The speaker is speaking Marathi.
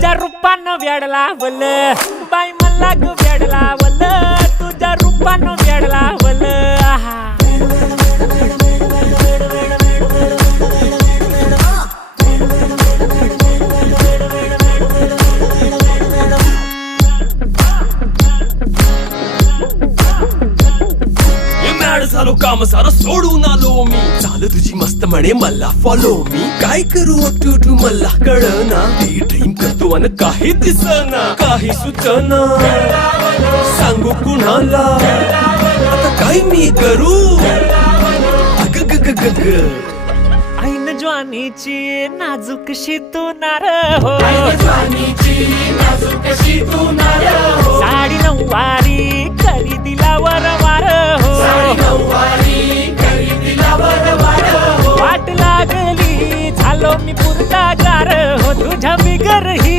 तुझ्या रूपानं वेड लावल बाई मला ग वेड लावल तुझ्या रूपानं वेड लावल आहा झालो काम सारं सोडून आलो मी चाल तुझी मस्त म्हणे मला फॉलो मी काय करू टू मला कळना ती ड्रीम करतो अन काही दिसना काही सुचना सांगू कुणाला आता काय मी करू अग ग ग ग ग ऐन ज्वानीची नाजूकशी तू नार हो साडी नऊवारी करी दिला वरवार हो वाट लागली झालो मी पुरता गार हो तुझ्या बिगर ही